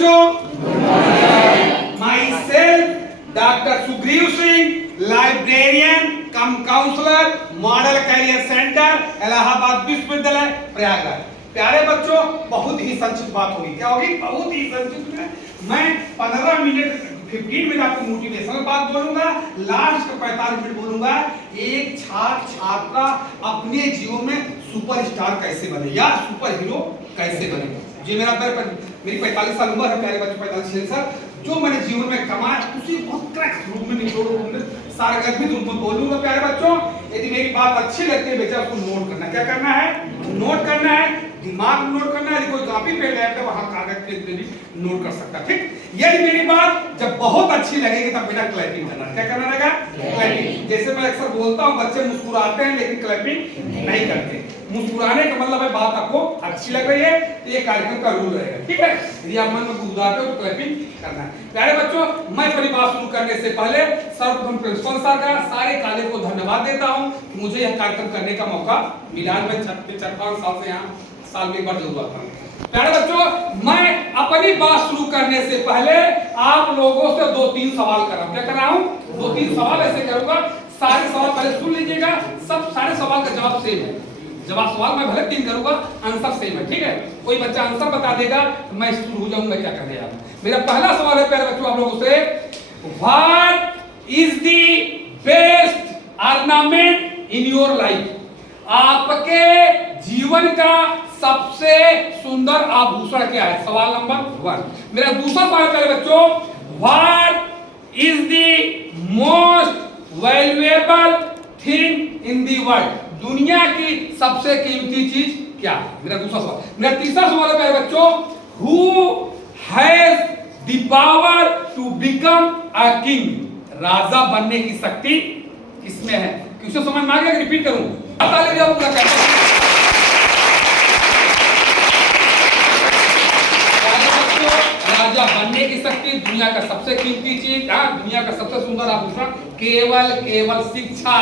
बच्चों, myself doctor Sugriv Singh, librarian cum counsellor, model career centre, Allahabad विश्वविद्यालय, प्रयागराज। प्यारे बच्चों, बहुत ही संक्षिप्त बात होगी। क्या होगी? बहुत ही संक्षिप्त में मैं 15 मिनट 15 मिनट आपको मोटिवेशनल बात बोलूंगा, लास्ट 45 मिनट बोलूंगा एक छात्रा अपने जीवन में सुपरस्टार कैसे बने या सुपर हीरो कैसे बने। जी मेरी 45 साल उम्र है प्यारे बच्चों, 45 साल। जो मैंने जीवन में कमाया उसी बहुत क्रैक्स रूप में निचोड़ रूप में सारगर्भित रूप में बोलूंगा प्यारे बच्चों। यदि मेरी बात अच्छी लगती है बेटा उसको नोट करना। क्या करना है? नोट करना है, दिमाग में नोट करना है। यदि कोई कॉपी पे लैप है वहां कागज पे भी नोट कर सकता है, ठीक। यदि मेरी बात जब बहुत अच्छी लगेगी तब बेटा क्लैपिंग करना। क्या करना रहेगा? क्लैपिंग। जैसे मैं अक्सर बोलता हूं बच्चे मुस्कुराते हैं लेकिन क्लैपिंग नहीं करते। मुस्कुराने का मतलब है बात आपको अच्छी लग रही है, तो ये कार्यक्रम का रूल रहेगा, ठीक है। यदि आप मन में गुदगुदाते हो तो क्लैपिंग करना है। प्यारे बच्चों, मैं अपनी बात शुरू करने से पहले सर्वप्रथम प्रिंसिपल सर का, सारे कॉलेज को धन्यवाद देता हूं कि मुझे यह कार्यक्रम करने का मौका मिला। मैं 56 साल से यहाँ साल में एक बार जरूर आता हूं। प्यारे बच्चों, मैं अपनी बात शुरू करने से पहले आप लोगों से 2-3 सवाल कर रहा हूं। क्या कर रहा हूं? 2-3 सवाल ऐसे करूंगा। सारे सवाल पहले सुन लीजिएगा। सब सारे सवाल का जवाब सेम है। जवाब सवाल मैं भले 3 करूंगा, आंसर सेम है, ठीक है। कोई बच्चा आंसर बता देगा तो मैं शुरू हो जाऊंगा क्या करने जा रहा हूं। मेरा पहला सवाल है प्यारे बच्चों आप लोगों से, what is the best ornament in your life? आपके जीवन का सबसे सुंदर आभूषण क्या है? सवाल नंबर 1। मेरा दूसरा सवाल है प्यारे बच्चों, what is the most valuable thing in the world? दुनिया की सबसे कीमती चीज क्या है? मेरा दूसरा सवाल। मेरा तीसरा सवाल है प्यारे बच्चों, who has the power to become a king? राजा बनने की शक्ति किसमें है? क्वेश्चन समझ में आ गया? रिपीट करूं? ताली बजाओ पूरा करके। राजा बनने की शक्ति, दुनिया का सबसे कीमती चीज, दुनिया का सबसे सुंदर आभूषण केवल शिक्षा,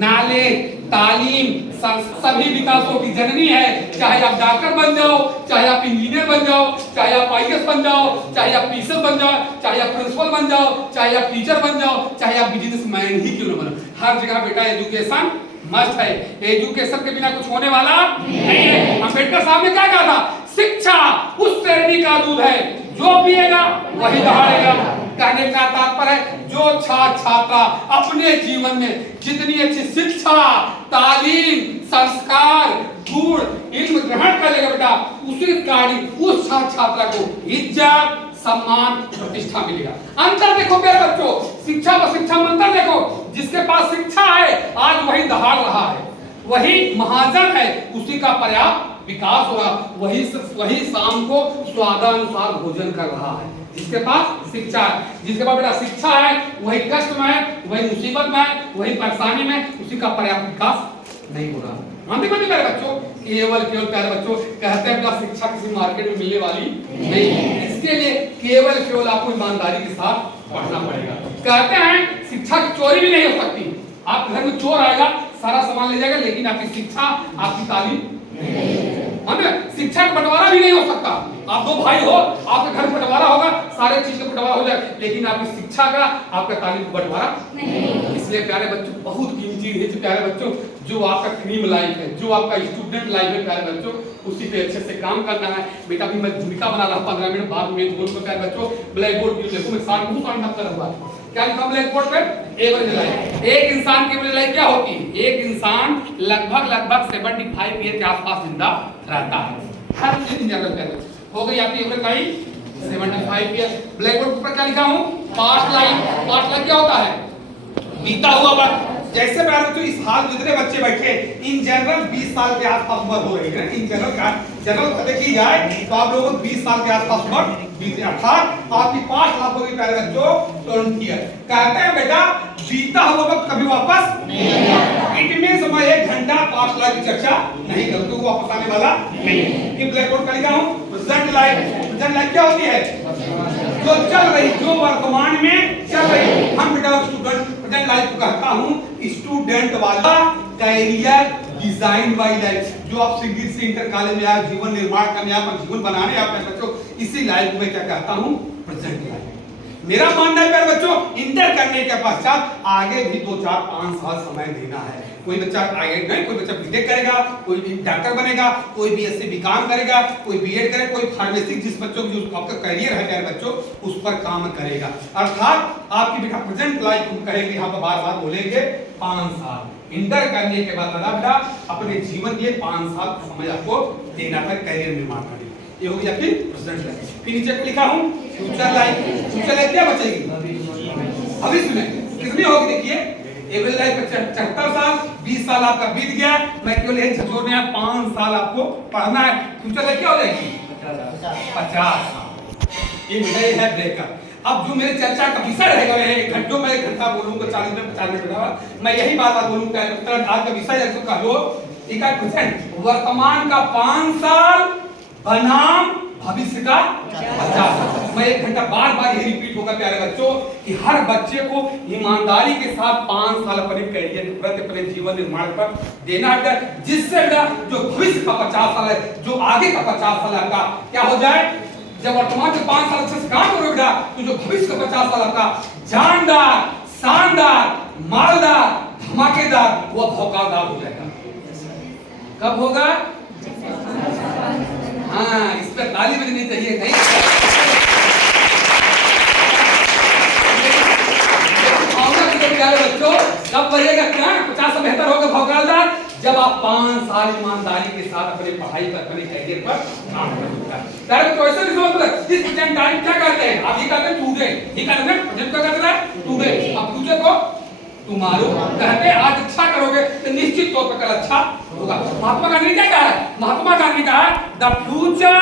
नॉलेज, तालीम सभी विकासों की जननी है। चाहे आप डॉक्टर बन जाओ, चाहे आप इंजीनियर बन जाओ, चाहे आप आईएएस बन जाओ, चाहे आप पीसीएस बन जाओ, चाहे आप प्रिंसिपल बन जाओ, चाहे आप टीचर बन जाओ, चाहे आप बिजनेसमैन ही क्यों न बनो, हर जगह बेटा एजुकेशन मस्ट है। एजुकेशन के बिना कुछ होने वाला नहीं है। अंबेडकर साहब ने क्या कहा था? शिक्षा उस श्रेणी का दूध है जो पिएगा वही दहाड़ेगा। कहने का तात्पर्य है जो छात्रा अपने जीवन में जितनी अच्छी शिक्षा, तालीम, संस्कार, गुण, इल्म ग्रहण कर लेगा बेटा, उसी कारण उस छात्रा को इज्जत, सम्मान, प्रतिष्ठा मिलेगा। अंतर देखो मेरे बच्चों, शिक्षा व शिक्षा में अंतर देखो। जिसके पास शिक्षा है आज वही दहाड़ रहा है, वही महाजन है, उसी का पर्याप्त विकास हो रहा, वही शाम को स्वादानुसार भोजन कर रहा है जिसके पास शिक्षा है। जिसके पास बेटा शिक्षा है वही कष्ट में है, वही मुसीबत में है, वही परेशानी में, उसी का पर्याप्त विकास नहीं हो रहा। मानते प्यारे बच्चों, केवल प्यारे बच्चों कहते हैं बेटा शिक्षा किसी मार्केट में मिलने वाली नहीं है। इसके लिए केवल आपको ईमानदारी के साथ पढ़ना पड़ेगा। कहते हैं शिक्षा की चोरी भी नहीं हो सकती। आप घर में चोर आएगा सारा सामान ले जाएगा, लेकिन आपकी शिक्षा, आपकी तालीम शिक्षा का बंटवारा भी नहीं हो सकता। आप 2 भाई हो, आपके घर में बंटवारा होगा, सारे चीज का बंटवारा हो जाए, लेकिन आपकी शिक्षा का, आपका तालीम का बंटवारा नहीं। इसलिए प्यारे बच्चों बहुत कीमती है प्यारे बच्चों, जो आपका क्रीम लाइफ है, जो आपका स्टूडेंट लाइफ है प्यारे बच्चों, उसी पे अच्छे से काम करना है। बेटा भी मैं भूमिका बना रहा 15 मिनट बाद में बोल को प्यारे बच्चों, ब्लैक बोर्ड की देखो मैं साथ मत कर हुआ क्या लिखा ब्लैक बोर्ड पे? Average life. एक इंसान की एवरेज लाइफ क्या होती है? एक इंसान लगभग 75 ईयर के आसपास जिंदा रहता है। हर दिन जनरल हो गई आपकी average life 75 year. Black board पर क्या लिखा हूं? पास्ट लाइफ क्या होता है? बीता हुआ वक्त। जैसे मैं तो इस हाल जितने बच्चे बैठे इन जनरल 20 साल के आसपास उम्र हो रही है। इन जनरल देखी जाए तो आप लोगों को 20 साल के आसपास उम्र बीते, अर्थात आपकी 5 लाख होगी प्यारे बच्चों 20 ईयर। कहते हैं बेटा बीता हुआ वक्त कभी वापस नहीं आएगा। इट मींस मैं 1 घंटा 5 लाख की चर्चा नहीं करूंगा, वो वापस आने वाला नहीं है। कि ब्लैक बोर्ड का लिखा हूं प्रेजेंट लाइफ क्या होती है? जो चल रही, जो वर्तमान में चल रही। हम बेटा स्टूडेंट प्रेजेंट लाइफ को कहता हूं स्टूडेंट वाला कैरियर डिजाइन बाय लाइफ, जो आप संगीत से इंटर कॉलेज में आए, जीवन निर्माण करने आप जीवन बनाने आप बच्चों, इसी लाइफ में क्या कहता हूँ, प्रेजेंट लाइफ। मेरा मानना है प्यारे बच्चों, इंटर करने के पश्चात आगे भी 2 4 5 साल समय देना है। कोई बच्चा आगे नहीं, कोई बच्चा बीटेक करेगा, कोई भी डॉक्टर बनेगा, कोई बीएससी बीकॉम करेगा, कोई बीएड करेगा, कोई फार्मेसी, जिस बच्चों की जो आपका करियर है प्यारे बच्चों उस पर काम करेगा। अर्थात आपकी बेटा प्रेजेंट लाइफ हम कहेंगे, यहाँ पर बार बार बोलेंगे 5 साल इंटर करने के बाद बेटा अपने जीवन के 5 साल समय आपको देना है करियर निर्माण करने। ये हो गया फिर प्रेजेंट लाइफ। फिर नीचे को लिखा हूं फ्यूचर लाइफ। फ्यूचर लाइफ क्या बचेगी, अभी सुने कितनी होगी, देखिए एवरेज लाइफ 74 साल, 20 साल आपका बीत गया। मैं केवल एक जोड़ने हैं, 5 साल आपको पढ़ना है। फ्यूचर लाइफ क्या हो जाएगी, 50 साल। ये विषय है ब्रेकर। अब जो मेरे चर्चा का विषय रहेगा, मैं घंटों में 1 घंटा बोलूंगा, 40 मिनट 50 मिनट रहेगा, मैं यही बात बोलूंगा। आज का विषय है का जो वर्तमान का 5 साल बनाम भविष्य का 50 साल। मैं 1 घंटा बार बार यही रिपीट होगा प्यारे बच्चों कि हर बच्चे को ईमानदारी के साथ 5 साल अपने करियर पर, अपने जीवन निर्माण पर देना है, जिससे जो भविष्य का 50 साल है, जो आगे का 50 साल का क्या हो जाए। जब वर्तमान के 5 साल अच्छे से काम करोगे बेटा, तो जो भविष्य का 50 साल का जानदार, शानदार, मालदार, धमाकेदार, वो भौकालदार हो जाएगा। कब होगा, हाँ, इस पर ताली बजनी चाहिए। नहीं प्यारे बच्चों, कब बजेगा, क्या 50 से बेहतर होगा भौकालदार, जब आप 5 साल ईमानदारी के साथ अपने पढ़ाई पर, अपने करियर पर काम करेंगे। प्यारे बच्चों, ऐसे मतलब इस प्रेजेंट टाइम क्या कहते हैं, आप ये कहते हैं टुडे, ये कहते हैं प्रेजेंट क्या कहते हैं, टुडे। अब फ्यूचर को तुम्हारो कहते हैं, आज अच्छा करोगे तो निश्चित तौर पर कल अच्छा होगा। महात्मा गांधी ने क्या कहा है, महात्मा गांधी ने कहा the future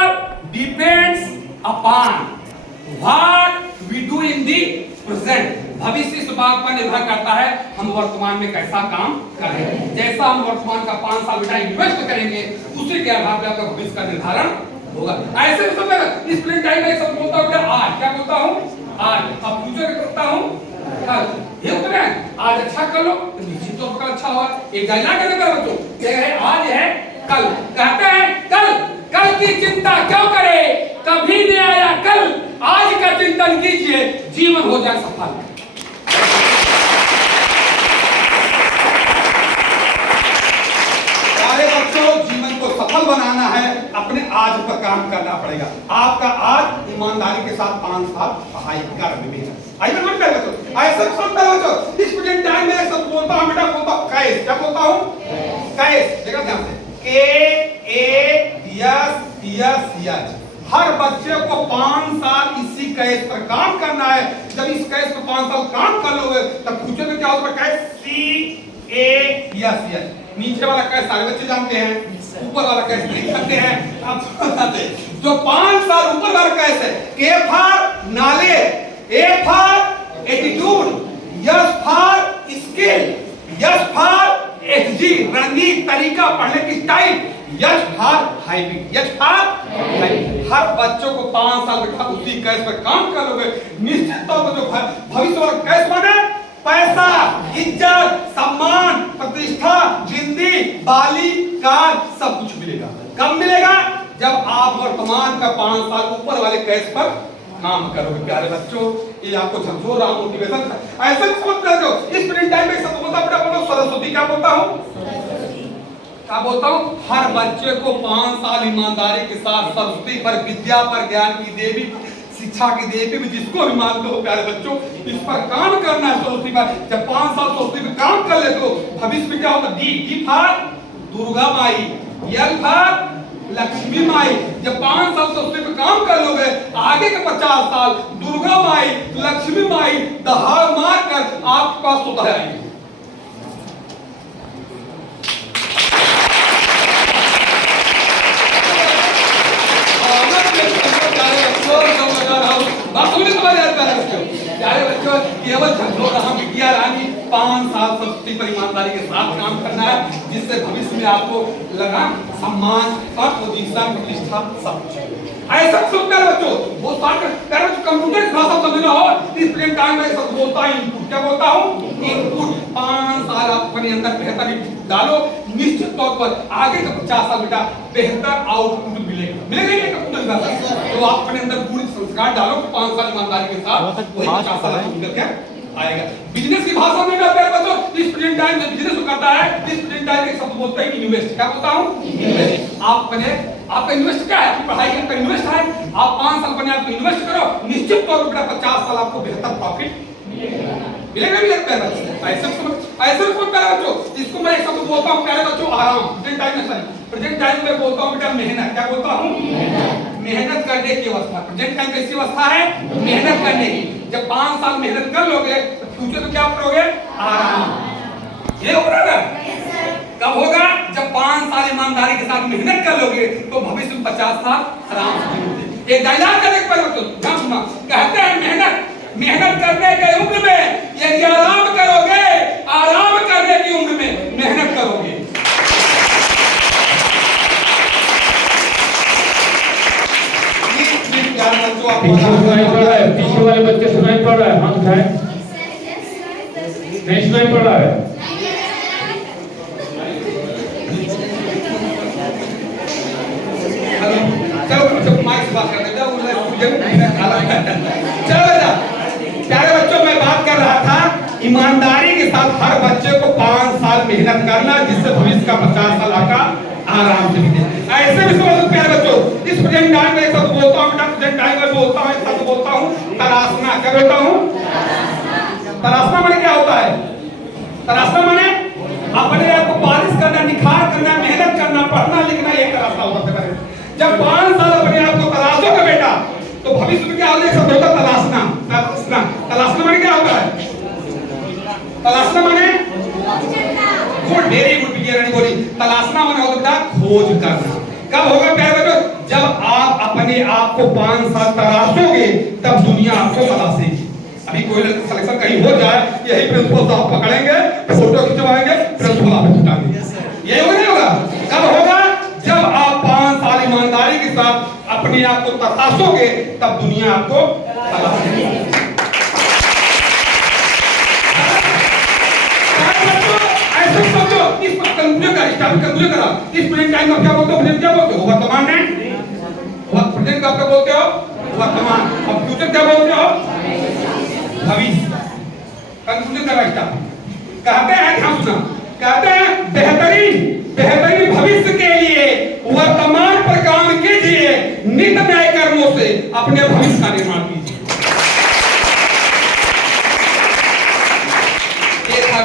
depends upon what we do in the present. भविष्य इस बात पर निर्भर करता है हम वर्तमान में कैसा काम करें। जैसा हम वर्तमान का 5 साल बेटा इन्वेस्ट करेंगे, उसी के आधार पर आपका भविष्य का निर्धारण होगा। ऐसे मतलब इस प्लेन टाइम में सब बोलता हूं, आज क्या बोलता हूं, आज। अब फ्यूचर करता हूं कल। ये होता है, आज अच्छा कर लो तो निश्चित तौर पर अच्छा होगा। एक डायलॉग है ना बच्चों, क्या है, आज है कल। कहते हैं कल की चिंता क्यों करे, कभी नहीं आया कल, आज का चिंतन कीजिए, जीवन हो जाए सफल। सारे बच्चों, जीवन को सफल बनाना है, अपने आज पर काम करना पड़ेगा। आपका आज ईमानदारी के साथ 5 साल पढ़ाई करने में है। आइए बच्चों, ऐसा सुनता है बच्चों, इस प्रेजेंट टाइम में सब बोलता हूं बेटा, बोलता हूं कैस, क्या बोलता हूं, कैस। देखा ध्यान से, KAS। हर बच्चे को 5 साल इसी कैस पर काम करना है। जब इस कैस पर 5 साल काम कर लोगे तब फ्यूचर में क्या होगा, कैस CAS। नीचे वाला कैस सारे बच्चे जानते हैं, ऊपर वाला कैस नहीं जानते हैं। आप जो 5 साल ऊपर वाला कैस है, K for knowledge, A for attitude, S for skill, S for HG रंगीन तरीका पढ़ने की style, Yash for hybrid, Yash for hybrid. हर बच्चों को 5 साल बेटा उसी कैस पर काम करोगे, निश्चित तौर पर जो भविष्य वाला कैस बने, पैसा, इज्जत, सम्मान, प्रतिष्ठा, जिंदगी, बाली, कार, सब कुछ मिलेगा। कब मिलेगा, जब आप वर्तमान का 5 साल ऊपर वाले कैस पर काम करोगे। प्यारे बच्चों, ये आपको झकझोर रहा हूं, मोटिवेशन ऐसे समझ रहे हो। इस प्रेजेंट टाइम में सब बोलता बेटा, बोलो सरस्वती। क्या बोलता हूं, क्या बोलता हूं, हर बच्चे को 5 साल ईमानदारी के साथ सरस्वती पर, विद्या पर, ज्ञान की देवी, शिक्षा की देवी में जिसको भी मानते हो प्यारे बच्चों, इस पर काम करना है सरस्वती पर। जब 5 साल सरस्वती पर काम कर लेते हो, भविष्य में क्या होगा, D for Durga Mai, L for Lakshmi Mai. जब 5 साल सरस्वती पे काम कर लोगे, आगे के 50 साल दुर्गा माई, लक्ष्मी माई दहाड़ मार कर आपके पास उतर आएंगे। केवल झकझोर रहा विद्या रानी, 5 साल सरस्वती पर ईमानदारी के साथ काम करना है, जिससे भविष्य में आपको लगा सम्मान, पद, पोजीशन, प्रतिष्ठा सब कुछ। ऐसा सुनकर बच्चों वो कंप्यूटर की भाषा समझना हो, इस प्रेम टाइम में सब बोलता है इनपुट। क्या बोलता हूँ? इनपुट 5 साल आप अपने अंदर बेहतर इनपुट डालो, निश्चित तौर पर आगे का 50 साल बेटा बेहतर आउटपुट मिलेगा। मिलेगा कंप्यूटर के साथ। तो आप अपने अंदर पूरी संस्कार डालो, 5 साल ईमानदारी के साथ वही 50 साल निकल के आएगा। बिजनेस की भाषा में मैं प्यारे बच्चों, इस प्रेजेंट टाइम में बिजनेस करता है, इस प्रेजेंट टाइम एक शब्द बोलते हैं इन्वेस्ट। क्या बोलता हूँ? इन्वेस्ट। आपका इन्वेस्ट क्या है? आपकी पढ़ाई का इन्वेस्ट है। आप 5 साल बने आप इन्वेस्ट करो, निश्चित तौर पर 50 साल आपको बेहतर प्रॉफिट मिलेगा। भी लगता है ऐसे समझ प्यारे बच्चों। इसको मैं एक शब्द बोलता हूँ प्यारे बच्चों, आराम। प्रेजेंट टाइम में प्रेजेंट टाइम में बोलता हूँ बेटा मेहनत। क्या बोलता हूँ? मेहनत करने की अवस्था। प्रेजेंट टाइम कैसी अवस्था है? मेहनत करने की। जब 5 साल मेहनत कर लोगे तो फ्यूचर में क्या करोगे? आराम। ये होगा ना? कब होगा? जब 5 साल ईमानदारी के साथ मेहनत कर लोगे तो भविष्य में 50 साल आराम से जीओगे। एक डायलॉग का देख पाओ तो ध्यान सुना। कहते हैं मेहनत करने के उम्र में यदि आराम करोगे, आराम करने की उम्र में मेहनत करोगे। पीछे वाले बच्चे सुनाई पड़ रहा है? हम खाए नहीं सुनाई पड़ रहा है? चलो माइक से बात करते चलो प्यारे बच्चों, मैं बात कर रहा था ईमानदारी के साथ हर बच्चे को 5 साल मेहनत करना, जिससे भविष्य का 50 साल का आराम से बीते। ऐसे भी समझो प्यारे बच्चों, इस प्रेजेंट टाइम में सब बोलता हूँ बेटा, प्रेजेंट टाइम में बोलता हूँ सब बोलता हूँ तरासना। क्या बोलता हूँ? तरासना माने क्या होता है? तरासना माने अपने आप को पालिश करना, निखार करना, मेहनत करना, पढ़ना लिखना, एक तरासना होता है। जब 5 साल अपने आप को तराशोगे बेटा तो भविष्य में क्या होगा? सब होता तलाशना। तलाशना तलाशना माने क्या होता है? तलाशना माने गुड, वेरी गुड विजय रानी बोली। तलाशना माने होता है खोज करना। कब होगा प्यारे बच्चों? जब आप अपने आप को 5 साल तलाशोगे तब दुनिया आपको तलाशेगी। अभी कोई सिलेक्शन कहीं हो जाए, यही प्रिंसिपल साहब पकड़ेंगे, फोटो खिंचवाएंगे, प्रिंसिपल ऑफिस उठाएंगे। यही होगा नहीं होगा? कब होगा? जब आप 5 साल ईमानदारी के साथ अपने आप को तलाशोगे तब दुनिया आपको तलाशेगी। ऐसे समझो, इस कंप्यूटर का स्टार्ट कंप्यूटर करा, इस प्रेजेंट टाइम में क्या बोलते हो? प्रेजेंट क्या बोलते हो? वर्तमान में। प्रेजेंट का क्या बोलते हो? वर्तमान। और फ्यूचर क्या बोलते हो? भविष्य। कंप्यूटर का स्टार्ट कहते हैं, ध्यान सुना, कहते हैं बेहतरीन भविष्य के लिए वर्तमान पर काम कीजिए, नित नए कर्मों से अपने भविष्य का निर्माण कीजिए।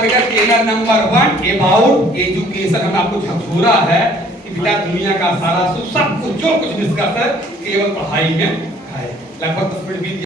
बेटा ट्रेनर नंबर 1 अबाउट एजुकेशन। हम आपको झकझोरा है कि बेटा दुनिया का सारा सब कुछ जो कुछ डिस्कस है केवल पढ़ाई में है। लगभग 10 मिनट बीत